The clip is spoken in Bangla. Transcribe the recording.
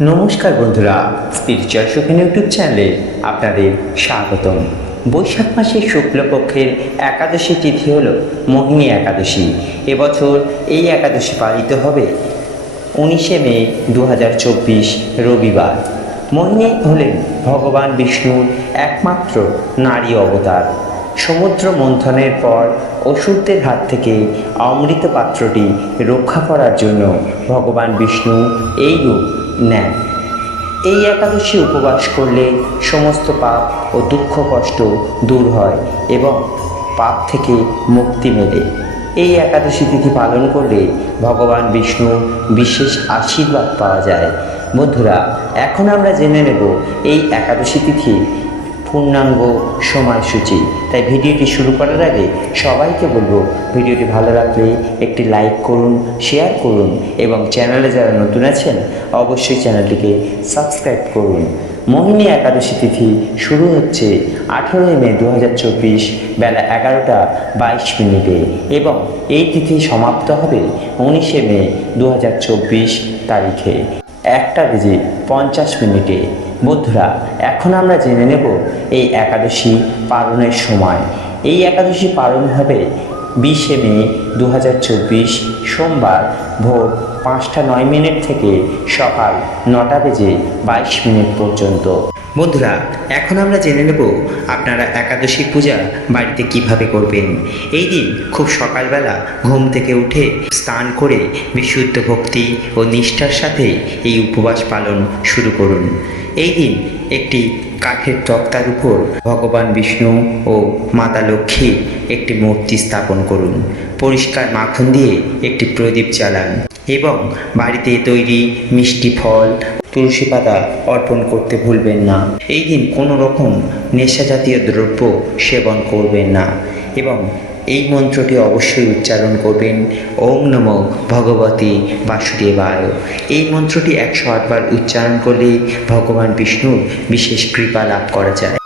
নমস্কার বন্ধুরা, স্পিরিচুয়াল সুখিনী ইউটিউব চ্যানেলে আপনাদের স্বাগতম। বৈশাখ মাসের শুক্লপক্ষের একাদশী তিথি হল মোহিনী একাদশী। এবছর এই একাদশী পালিত হবে 19শে মে 2024 রবিবার। মোহিনী হলেন ভগবান বিষ্ণুর একমাত্র নারী অবতার। সমুদ্র মন্থনের পর অসুরদের হাত থেকে অমৃত পাত্রটি রক্ষা করার জন্য ভগবান বিষ্ণু এই রূপ নেন। এই একাদশী উপবাস করলে সমস্ত পাপ ও দুঃখ কষ্ট দূর হয় এবং পাপ থেকে মুক্তি মেলে। এই একাদশী তিথি পালন করলে ভগবান বিষ্ণুর বিশেষ আশীর্বাদ পাওয়া যায়। বন্ধুরা, এখন আমরা জেনে নেব এই একাদশী তিথি পূর্ণাঙ্গ সময়সূচি। তাই ভিডিওটি শুরু করার আগে সবাইকে বলবো, ভিডিওটি ভালো লাগলে একটি লাইক করুন, শেয়ার করুন এবং চ্যানেলে যারা নতুন আছেন অবশ্যই চ্যানেলটিকে সাবস্ক্রাইব করুন। মোহিনী একাদশী তিথি শুরু হচ্ছে 18 মে 2024 বেলা 11টা 22 মিনিটে এবং এই তিথি সমাপ্ত হবে 19শে মে 2024 তারিখে 1টা বেজে 50 মিনিটে। বন্ধুরা, এখন আমরা জেনে নেব এই একাদশী পালনের সময়। এই একাদশী পালন হবে 20শে মে 2024 সোমবার ভোর 5টা 9 মিনিট থেকে সকাল 9টা বেজে 22 মিনিট পর্যন্ত। বন্ধুরা, এখন আমরা জেনে নেব আপনারা একাদশী পূজা বাড়িতে কিভাবে করবেন। এই দিন খুব সকালবেলা ঘুম থেকে উঠে স্নান করে বিশুদ্ধ ভক্তি ও নিষ্ঠার সাথে এই উপবাস পালন শুরু করুন। এই দিন একটি কাঠের তক্তার উপর ভগবান বিষ্ণু ও মাতা লক্ষ্মীর একটি মূর্তি স্থাপন করুন। পরিষ্কার মাখন দিয়ে একটি প্রদীপ জ্বালান এবং বাড়িতে তৈরি মিষ্টি ফল, তুলসী পাতা অর্পণ করতে ভুলবেন না। এই দিন কোনো রকম নেশা জাতীয় দ্রব্য সেবন করবেন না এবং এই মন্ত্রটি অবশ্যই উচ্চারণ করবেন, ওম নমো ভগবতে বাসুদেবায়। এই মন্ত্রটি 108 বার উচ্চারণ করলে ভগবান বিষ্ণুর বিশেষ কৃপা লাভ করা যায়।